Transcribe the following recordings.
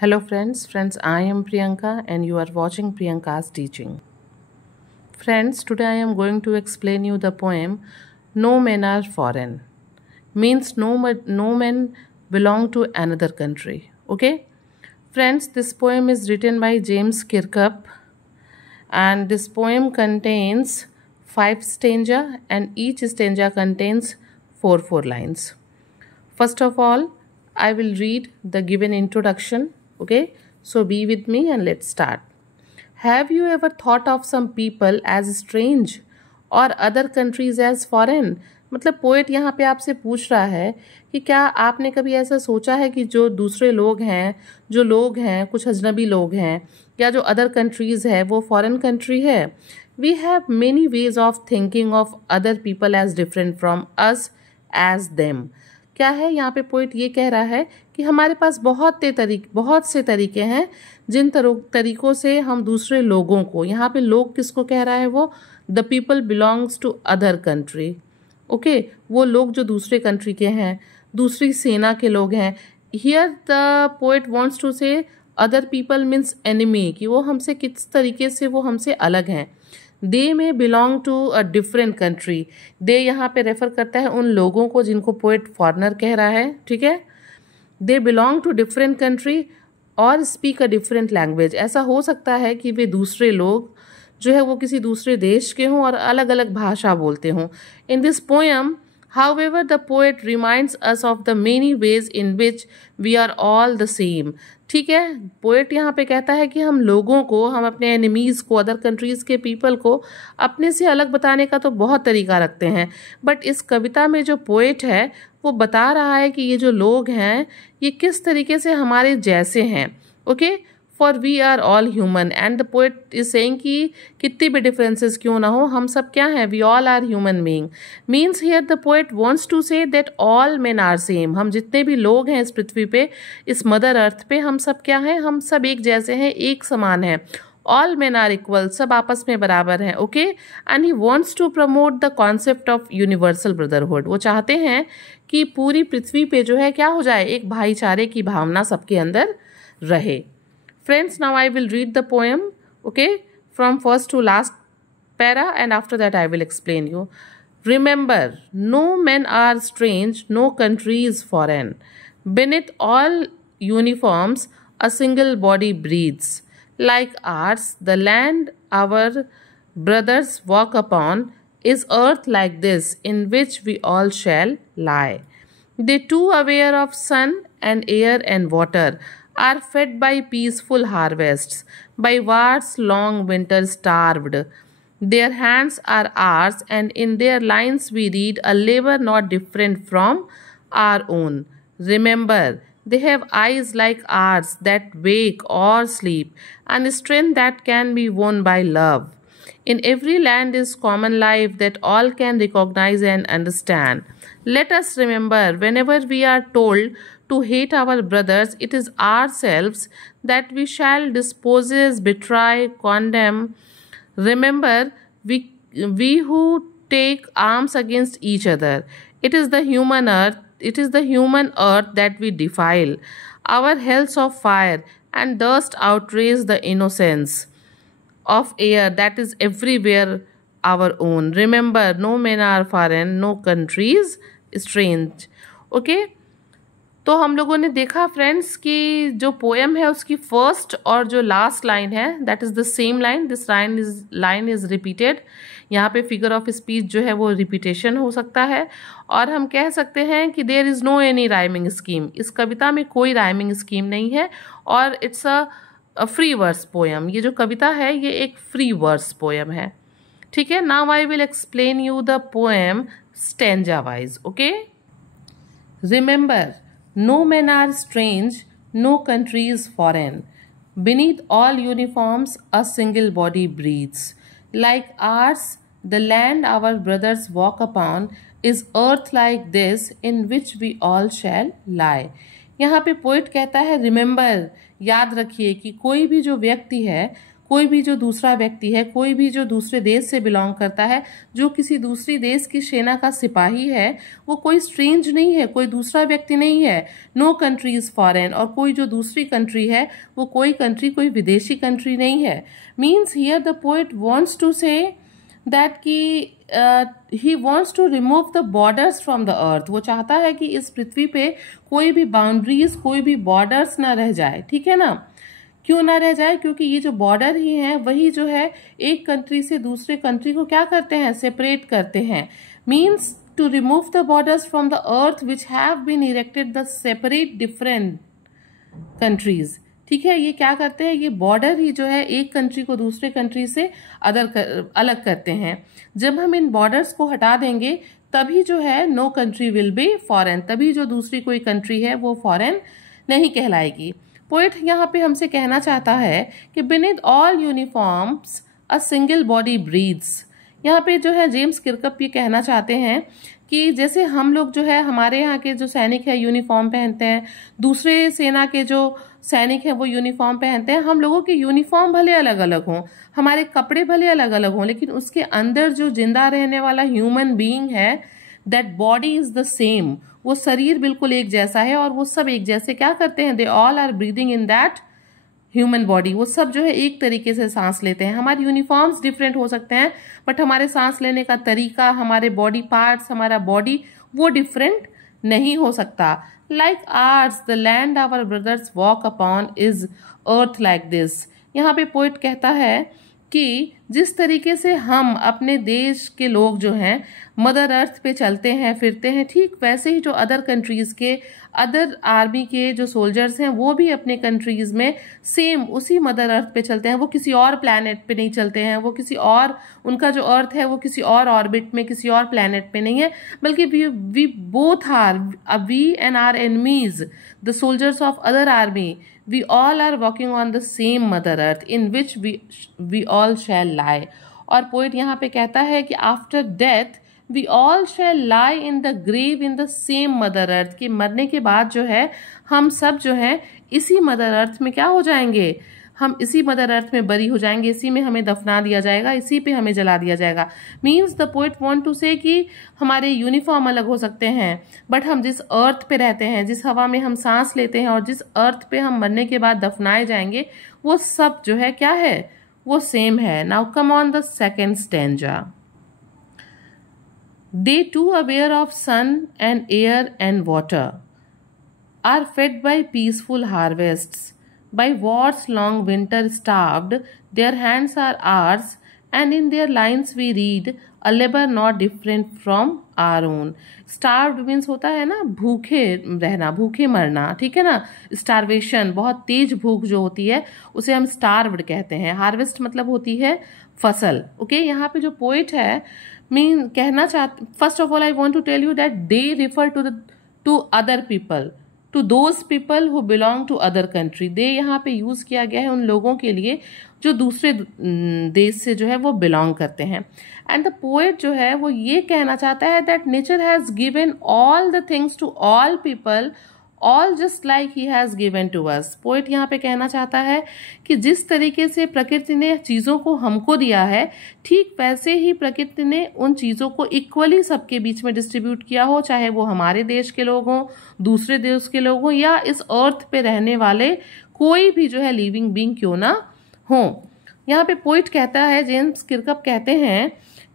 Hello friends, I am Priyanka and you are watching Priyanka's teaching. Friends, today I am going to explain you the poem No Men Are Foreign. Means no men belong to another country. Okay? Friends, this poem is written by James Kirkup and this poem contains 5 stanza and each stanza contains 4 lines. First of all, I will read the given introduction. Okay, so be with me and let's start. Have you ever thought of some people as strange or other countries as foreign? मतलब poet यहाँ पे आपसे पूछ रहा है कि क्या आपने कभी ऐसा सोचा है कि जो दूसरे लोग हैं कुछ अजनबी लोग हैं या जो अदर कंट्रीज़ है वो फॉरेन कंट्री है. We have many ways of thinking of other people as different from us as them. क्या है यहाँ पे पोइट ये कह रहा है कि हमारे पास बहुत से तरीके हैं जिन तरीकों से हम दूसरे लोगों को, यहाँ पे लोग किसको कह रहा है, वो the people belongs to other country. Okay, वो लोग जो दूसरे कंट्री के हैं, दूसरी सेना के लोग हैं. Here the poet wants to say other people means enemy, कि वो हमसे किस तरीके से वो हमसे अलग हैं. They may belong to a different country. They यहाँ पे रेफर करता है उन लोगों को जिनको पोएट फॉरेनर कह रहा है. ठीक है, they belong to different country और स्पीक अ डिफरेंट लैंग्वेज. ऐसा हो सकता है कि वे दूसरे लोग जो है वो किसी दूसरे देश के हों और अलग अलग भाषा बोलते हों. In this poem however the poet reminds us of the many ways in which we are all the same. ठीक है, पोएट यहाँ पे कहता है कि हम लोगों को, हम अपने एनिमीज़ को, अदर कंट्रीज़ के पीपल को अपने से अलग बताने का तो बहुत तरीका रखते हैं, बट इस कविता में जो पोएट है वो बता रहा है कि ये जो लोग हैं ये किस तरीके से हमारे जैसे हैं. Okay, for we are all human and the poet is saying कि कितनी भी डिफरेंसेस क्यों ना हो, हम सब क्या हैं, we all are human being. Means here the poet wants to say that all men are same. हम जितने भी लोग हैं इस पृथ्वी पे, इस मदर अर्थ पे, हम सब क्या हैं, हम सब एक जैसे हैं, एक समान हैं. ऑल मेन आर इक्वल, सब आपस में बराबर हैं. Okay, and he wants to promote the concept of universal brotherhood. वो चाहते हैं कि पूरी पृथ्वी पे जो है क्या हो जाए, एक भाईचारे की भावना सबके अंदर रहे. Friends, now I will read the poem, okay, from first to last para, and after that I will explain you. Remember, no men are strange, no country is foreign. Beneath all uniforms, a single body breathes. Like ours, the land our brothers walk upon is earth like this, in which we all shall lie. They too aware of sun and air and water, are fed by peaceful harvests, by wars long winter starved. Their hands are ours, and in their lines we read a labor not different from our own. Remember, they have eyes like ours that wake or sleep, and strength that can be won by love. In every land is common life that all can recognize and understand. Let us remember, whenever we are told to hate our brothers, it is ourselves that we shall dispose, betray, condemn. Remember, we who take arms against each other. It is the human earth that we defile. Our hells of fire and dust outrage the innocence of air that is everywhere our own. Remember, no men are foreign, no countries strange. Okay, तो हम लोगों ने देखा friends कि जो poem है उसकी first और जो लास्ट लाइन है that is the same line. This line is repeated. यहाँ पे फिगर ऑफ स्पीच जो है वो रिपीटेशन हो सकता है, और हम कह सकते हैं कि there is no any rhyming scheme. इस कविता में कोई राइमिंग स्कीम नहीं है और it's a free verse poem. ये जो कविता है ये एक फ्री वर्स पोएम है. ठीक है, now I will explain you the poem stanza wise. Okay, remember, no men are strange, no country is foreign. Beneath all uniforms, a single body breathes. Like ours, the land our brothers walk upon is earth like this, in which we all shall lie. यहाँ पे poet कहता है remember, याद रखिए कि कोई भी जो व्यक्ति है, कोई भी जो दूसरा व्यक्ति है, कोई भी जो दूसरे देश से बिलोंग करता है, जो किसी दूसरी देश की सेना का सिपाही है, वो कोई स्ट्रेंज नहीं है, कोई दूसरा व्यक्ति नहीं है। नो कंट्री इज फॉरेन, और कोई जो दूसरी कंट्री है वो कोई कंट्री कोई विदेशी कंट्री नहीं है। Means here the poet wants to say that कि he wants to remove the borders from the earth. वो चाहता है कि इस पृथ्वी पे कोई भी बाउंड्रीज, कोई भी बॉर्डर्स ना रह जाए, ठीक है ना। क्यों ना रह जाए? क्योंकि ये जो बॉर्डर ही है वही जो है एक कंट्री से दूसरे कंट्री को क्या करते हैं, सेपरेट करते हैं। Means to remove the borders from the earth which have been erected the separate different countries, ठीक है। ये क्या करते हैं, ये बॉर्डर ही जो है एक कंट्री को दूसरे कंट्री से अलग करते हैं। जब हम इन बॉर्डर्स को हटा देंगे तभी जो है no country will be foreign, तभी जो दूसरी कोई कंट्री है वो फॉरेन नहीं कहलाएगी। पोएट यहाँ पे हमसे कहना चाहता है कि beneath all uniforms a single body breathes. यहाँ पे जो है जेम्स किरकप ये कहना चाहते हैं कि जैसे हम लोग जो है, हमारे यहाँ के जो सैनिक है यूनिफॉर्म पहनते हैं, दूसरे सेना के जो सैनिक हैं वो यूनिफॉर्म पहनते हैं। हम लोगों के यूनिफॉर्म भले अलग अलग हों, हमारे कपड़े भले अलग अलग हों, लेकिन उसके अंदर जो जिंदा रहने वाला ह्यूमन बीइंग है, that body is the same. वो शरीर बिल्कुल एक जैसा है और वो सब एक जैसे क्या करते हैं, they all are breathing in that human body. वो सब जो है एक तरीके से सांस लेते हैं। हमारे यूनिफॉर्म्स डिफरेंट हो सकते हैं, बट हमारे सांस लेने का तरीका, हमारे बॉडी पार्ट्स, हमारा बॉडी वो डिफरेंट नहीं हो सकता। Like ours the land our brothers walk upon is earth like this. यहाँ पे पोइट कहता है कि जिस तरीके से हम अपने देश के लोग जो हैं मदर अर्थ पे चलते हैं फिरते हैं, ठीक वैसे ही जो अदर कंट्रीज के, अदर आर्मी के जो सोल्जर्स हैं वो भी अपने कंट्रीज में सेम उसी मदर अर्थ पे चलते हैं। वो किसी और प्लैनेट पे नहीं चलते हैं, वो किसी और, उनका जो अर्थ है वो किसी और ऑर्बिट में, किसी और प्लैनेट पे नहीं है, बल्कि we both are, we and are enemies, the soldiers of other army, we all are walking on the same mother earth in which we all shall lie। और पोइट यहाँ पे कहता है कि after death we all shall lie in the grave in the same mother earth, कि मरने के बाद जो है हम सब जो है इसी मदर अर्थ में क्या हो जाएंगे, हम इसी मदर अर्थ में बरी हो जाएंगे, इसी में हमें दफना दिया जाएगा, इसी पे हमें जला दिया जाएगा। Means the poet want to say कि हमारे यूनिफॉर्म अलग हो सकते हैं, बट हम जिस अर्थ पे रहते हैं, जिस हवा में हम सांस लेते हैं और जिस अर्थ पे हम मरने के बाद दफनाए जाएंगे, वो सब जो है क्या है, वो सेम है। Now come on the second stanza. They too aware of sun and air and water are fed by peaceful harvests. By war's long winter starved, their hands are ours, and in their lines we read a labor not different from our own। Starved means होता है ना भूखे रहना, भूखे मरना, ठीक है ना। Starvation बहुत तेज भूख जो होती है उसे हम starved कहते हैं। Harvest मतलब होती है फसल। ओके, यहाँ पे जो पोइट है मीन कहना चाहते, first of all I want to tell you that they refer to other people, to those people who belong to other country. They यहाँ पे यूज किया गया है उन लोगों के लिए जो दूसरे देश से जो है वो बिलोंग करते हैं। एंड द पोएट जो है वो ये कहना चाहता है that nature has given all the things to all people all just like he has given to us. Poet यहाँ पे कहना चाहता है कि जिस तरीके से प्रकृति ने चीजों को हमको दिया है, ठीक वैसे ही प्रकृति ने उन चीजों को इक्वली सबके बीच में डिस्ट्रीब्यूट किया हो, चाहे वो हमारे देश के लोग हों, दूसरे देश के लोग हों, या इस अर्थ पे रहने वाले कोई भी जो है लिविंग बीइंग क्यों ना हो। यहाँ पे पोइट कहता है, जेम्स किरकप कहते हैं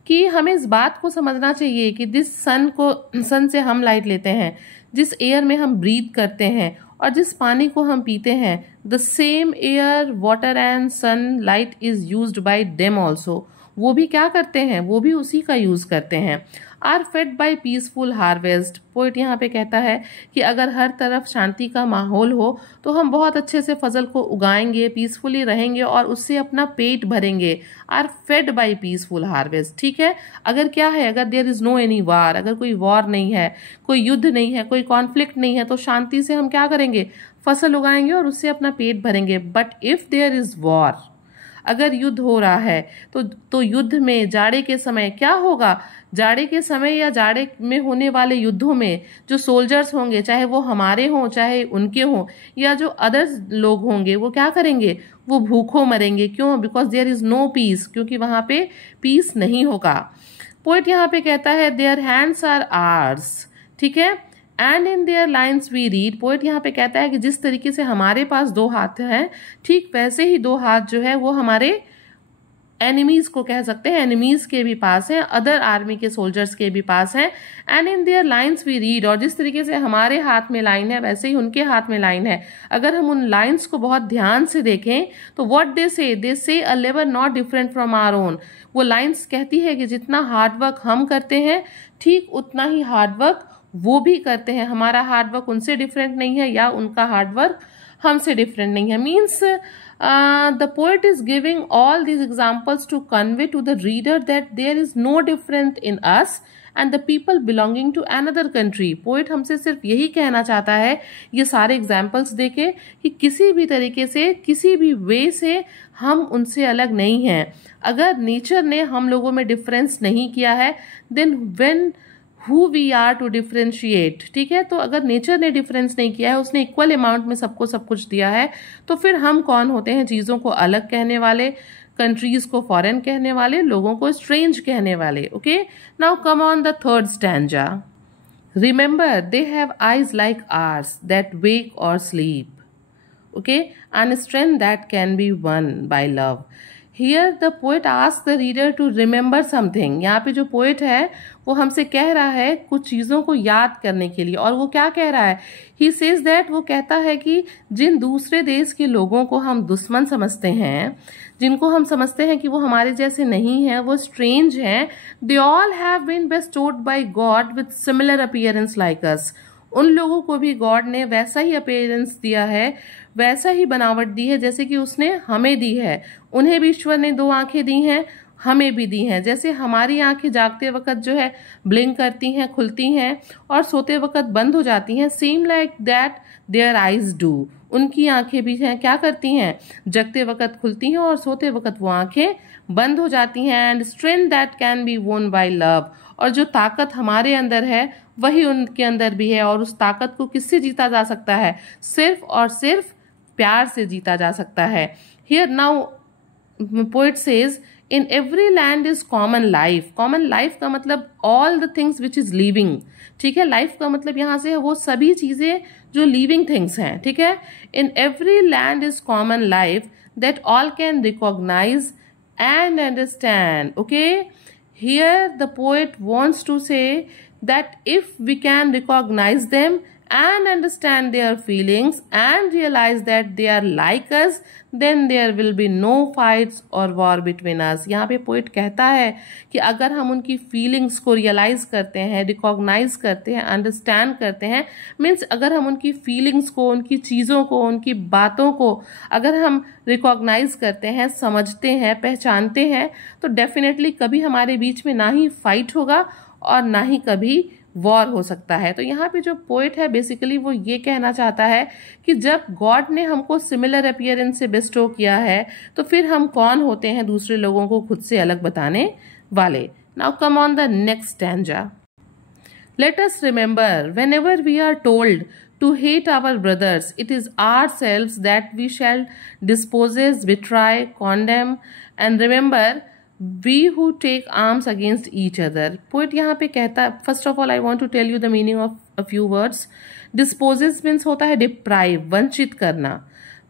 कि हमें इस बात को समझना चाहिए कि सन से हम लाइट लेते हैं, जिस एयर में हम ब्रीथ करते हैं और जिस पानी को हम पीते हैं, the same air water and sunlight is used by them also. वो भी क्या करते हैं, वो भी उसी का यूज करते हैं। Are fed by peaceful harvest. Poet यहाँ पे कहता है कि अगर हर तरफ शांति का माहौल हो तो हम बहुत अच्छे से फसल को उगाएंगे, पीसफुली रहेंगे और उससे अपना पेट भरेंगे। Are fed by peaceful harvest, ठीक है। अगर क्या है, अगर there is no any war, अगर कोई वॉर नहीं है, कोई युद्ध नहीं है, कोई कॉन्फ्लिक्ट नहीं है, तो शांति से हम क्या करेंगे, फसल उगाएंगे और उससे अपना पेट भरेंगे। But if there is war, अगर युद्ध हो रहा है तो युद्ध में जाड़े के समय क्या होगा, जाड़े के समय या जाड़े में होने वाले युद्धों में जो सोल्जर्स होंगे, चाहे वो हमारे हों चाहे उनके हों या जो अदर्स लोग होंगे, वो क्या करेंगे, वो भूखों मरेंगे। क्यों? Because there is no peace, क्योंकि वहां पे पीस नहीं होगा। पोएट यहाँ पे कहता है देयर हैंड्स आर आर्स, ठीक है, and in their lines we read. Poet यहाँ पे कहता है कि जिस तरीके से हमारे पास दो हाथ हैं, ठीक वैसे ही दो हाथ जो है वो हमारे एनिमीज को कह सकते हैं, एनिमीज के भी पास हैं, अदर आर्मी के सोल्जर्स के भी पास हैं। And in their lines we read, और जिस तरीके से हमारे हाथ में लाइन है वैसे ही उनके हाथ में लाइन है। अगर हम उन लाइन्स को बहुत ध्यान से देखें तो what they say a labour not different from our own. वो लाइन्स कहती है कि जितना हार्डवर्क हम करते हैं ठीक उतना ही हार्डवर्क वो भी करते हैं। हमारा हार्डवर्क उनसे डिफरेंट नहीं है या उनका हार्डवर्क हमसे डिफरेंट नहीं है। Means the poet is giving all these examples to convey to the reader that there is no difference in us and the people belonging to another country. poet हमसे सिर्फ यही कहना चाहता है ये सारे एग्जाम्पल्स देके कि किसी भी तरीके से किसी भी वे से हम उनसे अलग नहीं हैं। अगर नेचर ने हम लोगों में डिफरेंस नहीं किया है then when who we are to differentiate, ठीक है। तो अगर नेचर ने डिफरेंस नहीं किया है, उसने इक्वल अमाउंट में सबको सब कुछ दिया है, तो फिर हम कौन होते हैं चीज़ों को अलग कहने वाले, कंट्रीज को फॉरेन कहने वाले, लोगों को स्ट्रेंज कहने वाले। Okay, now come on the third stanza. Remember they have eyes like ours that wake और sleep, okay, and strength that can be won by love. Here the poet ask the reader to remember something. यहाँ पे जो poet है वो हमसे कह रहा है कुछ चीज़ों को याद करने के लिए। और वो क्या कह रहा है? ही सेज दैट, वो कहता है कि जिन दूसरे देश के लोगों को हम दुश्मन समझते हैं, जिनको हम समझते हैं कि वो हमारे जैसे नहीं हैं, वो स्ट्रेंज हैं, they all have been bestowed by God with similar appearance like us. उन लोगों को भी गॉड ने वैसा ही अपीयरेंस दिया है, वैसा ही बनावट दी है जैसे कि उसने हमें दी है। उन्हें भी ईश्वर ने दो आंखें दी हैं, हमें भी दी हैं। जैसे हमारी आंखें जागते वक्त जो है ब्लिंक करती हैं, खुलती हैं, और सोते वक्त बंद हो जाती हैं, same like that their eyes do. उनकी आंखें भी हैं, क्या करती हैं, जगते वक्त खुलती हैं और सोते वक्त वो आंखें बंद हो जाती हैं। And strength that can B वोन बाय लव, और जो ताकत हमारे अंदर है वही उनके अंदर भी है। और उस ताकत को किससे जीता जा सकता है? सिर्फ और सिर्फ प्यार से जीता जा सकता है। Here now poet says in every land is common life. Common life का मतलब all the things which is living, ठीक है। लाइफ का मतलब यहाँ से वो सभी चीजें जो लिविंग थिंग्स हैं, ठीक है। In every land is common life that all can recognise and understand, okay. Here the poet wants to say that if we can recognize them and understand their feelings and realize that they are like us, then there will be no fights or war between us. यहाँ पे poet कहता है कि अगर हम उनकी feelings को realise करते हैं, रिकॉग्नाइज करते हैं, अंडरस्टैंड करते हैं, मीन्स अगर हम उनकी फीलिंग्स को, उनकी चीज़ों को, उनकी बातों को अगर हम रिकॉग्नाइज करते हैं, समझते हैं, पहचानते हैं, तो डेफिनेटली कभी हमारे बीच में ना ही फाइट होगा और ना ही कभी वॉर हो सकता है। तो यहाँ पे जो पोएट है बेसिकली वो ये कहना चाहता है कि जब गॉड ने हमको सिमिलर अपीयरेंस से बेस्टो किया है तो फिर हम कौन होते हैं दूसरे लोगों को खुद से अलग बताने वाले। Now come on the next stanza. Let us remember whenever we are told to hate our brothers, it is ourselves that we shall dispose, betray, condemn, and remember we who take arms against each other. Poet यहाँ पे कहता, first of all I want to tell you the meaning of a few words. Disposes means होता है deprive, वंचित करना।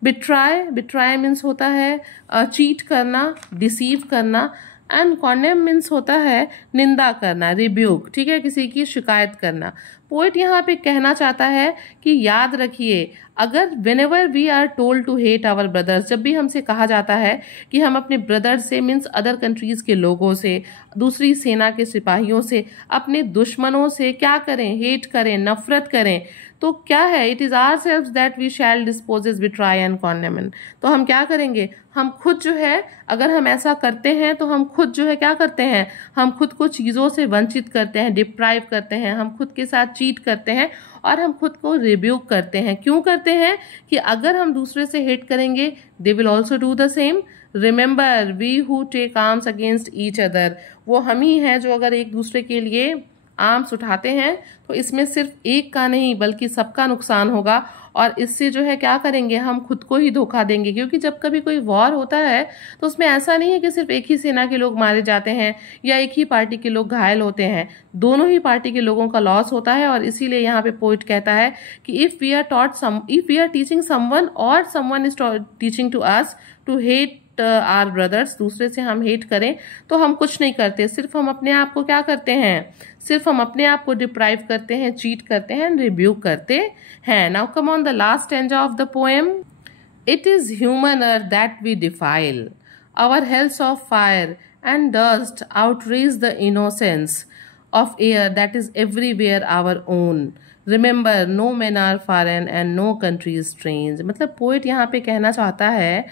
बिट्राई means होता है cheat करना, डिसीव करना। एंड कॉन्डेम मीन्स होता है निंदा करना, रिब्यूक, ठीक है, किसी की शिकायत करना। पोएट यहाँ पे कहना चाहता है कि याद रखिए, अगर whenever we are told to hate our brothers, जब भी हमसे कहा जाता है कि हम अपने ब्रदर से मीन्स अदर कंट्रीज के लोगों से, दूसरी सेना के सिपाहियों से, अपने दुश्मनों से क्या करें, हेट करें, नफरत करें, तो क्या है, it is our self that we shall dispossess, betray and condemn. तो हम क्या करेंगे, हम खुद जो है, अगर हम ऐसा करते हैं तो हम खुद जो है क्या करते हैं, हम खुद को चीज़ों से वंचित करते हैं, डिप्राइव करते हैं, हम खुद के साथ चीट करते हैं और हम खुद को रिब्यूक करते हैं। क्यों करते हैं कि अगर हम दूसरे से हेट करेंगे they will also do the same, remember we who take arms against each other, वो हम ही हैं जो अगर एक दूसरे के लिए आर्म्स उठाते हैं तो इसमें सिर्फ एक का नहीं बल्कि सबका नुकसान होगा, और इससे जो है क्या करेंगे, हम खुद को ही धोखा देंगे। क्योंकि जब कभी कोई वॉर होता है तो उसमें ऐसा नहीं है कि सिर्फ एक ही सेना के लोग मारे जाते हैं या एक ही पार्टी के लोग घायल होते हैं, दोनों ही पार्टी के लोगों का लॉस होता है। और इसीलिए यहाँ पे पोइट कहता है कि if we are teaching someone और someone is teaching to us to hate our brothers, दूसरे से हम हेट करें तो हम कुछ नहीं करते, सिर्फ हम अपने आप को क्या करते हैं, सिर्फ हम अपने आप को डिप्राइव करते हैं, चीट करते हैं, रिब्यूक करते हैं। Now come on the last stanza of the poem. It is human earth that we defile, our hells of fire and dust outrage the innocence of air that is everywhere our own. Remember, no men are foreign and no country is strange. मतलब poet यहाँ पे कहना चाहता है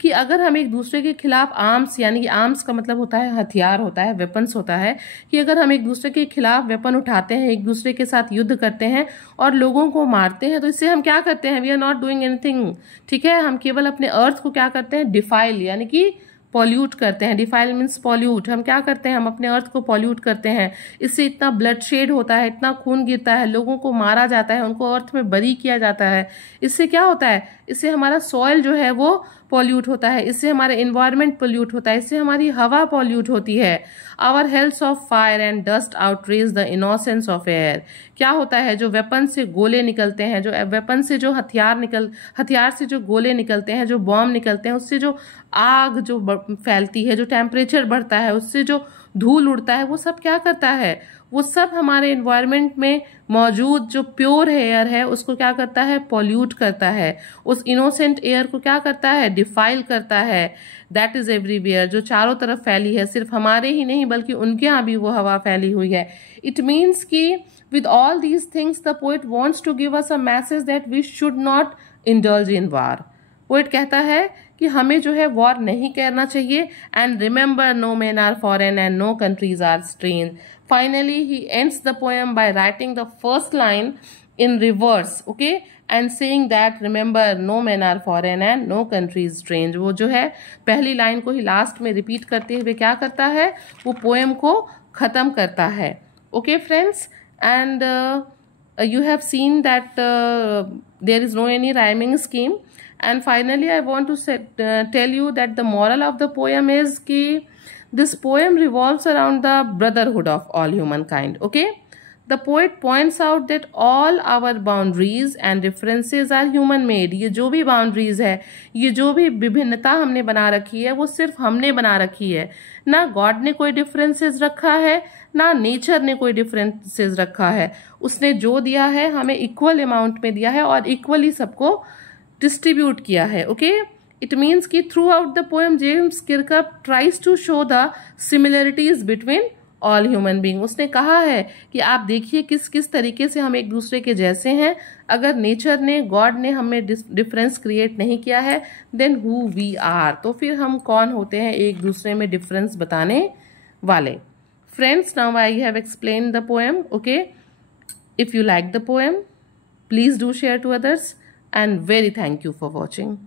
कि अगर हम एक दूसरे के खिलाफ आर्म्स, यानी कि आर्म्स का मतलब होता है हथियार होता है, वेपन्स होता है, कि अगर हम एक दूसरे के खिलाफ वेपन उठाते हैं, एक दूसरे के साथ युद्ध करते हैं और लोगों को मारते हैं, तो इससे हम क्या करते हैं, we are not doing anything. ठीक है, हम केवल अपने अर्थ को क्या करते हैं, डिफाइल यानी कि पॉल्यूट करते हैं। डिफाइल मीन्स पॉल्यूट, हम क्या करते हैं, हम अपने अर्थ को पॉल्यूट करते हैं। इससे इतना ब्लड शेड होता है, इतना खून गिरता है, लोगों को मारा जाता है, उनको अर्थ में बरी किया जाता है। इससे क्या होता है, इससे हमारा सॉइल जो है वो पॉल्यूट होता है, इससे हमारा इन्वायरमेंट पॉल्यूट होता है, इससे हमारी हवा पॉल्यूट होती है। Our hells of fire and dust outrage the innocence of air. क्या होता है, जो वेपन से गोले निकलते हैं, जो वेपन से जो हथियार से जो गोले निकलते हैं, जो बॉम्ब निकलते हैं, उससे जो आग जो फैलती है, जो टेम्परेचर बढ़ता है, उससे जो धूल उड़ता है, वो सब क्या करता है, वो सब हमारे एनवायरनमेंट में मौजूद जो प्योर एयर है उसको क्या करता है, पॉल्यूट करता है। उस इनोसेंट एयर को क्या करता है, डिफाइल करता है। दैट इज एवरीवेयर, जो चारों तरफ फैली है, सिर्फ हमारे ही नहीं बल्कि उनके यहाँ भी वो हवा फैली हुई है। इट मीन्स कि with all these things the poet wants to give us a message that we should not indulge in war. Poet कहता है कि हमें जो है वॉर नहीं करना चाहिए। And remember, no men are foreign and no countries are strange. Finally he ends the poem by writing the first line in reverse, okay, and saying that remember no men are foreign and no country is strange. वो जो है पहली line को ही last में repeat करते हुए क्या करता है, वो पोएम को खत्म करता है। Okay friends, and you have seen that there is no any rhyming scheme. And finally I want to tell you that the moral of the poem is ki this poem revolves around the brotherhood of all humankind. Okay, the poet points out that all our boundaries and differences are human made. ये जो भी boundaries है, ये जो भी विभिन्नता हमने बना रखी है, वो सिर्फ हमने बना रखी है। ना गॉड ने कोई डिफरेंसेस रखा है, ना नेचर ने कोई डिफरेंसेस रखा है। उसने जो दिया है हमें इक्वल अमाउंट में दिया है और इक्वली सबको डिस्ट्रीब्यूट किया है। ओके, इट मीन्स कि throughout the poem James Kirkup tries to show the similarities between all human being. उसने कहा है कि आप देखिए किस किस तरीके से हम एक दूसरे के जैसे हैं। अगर नेचर ने, गॉड ने हमें डिफरेंस क्रिएट नहीं किया है, देन हु वी आर, तो फिर हम कौन होते हैं एक दूसरे में डिफरेंस बताने वाले। Friends, now I have explained the poem. Okay, if you like the poem, please do share to others, and very thank you for watching.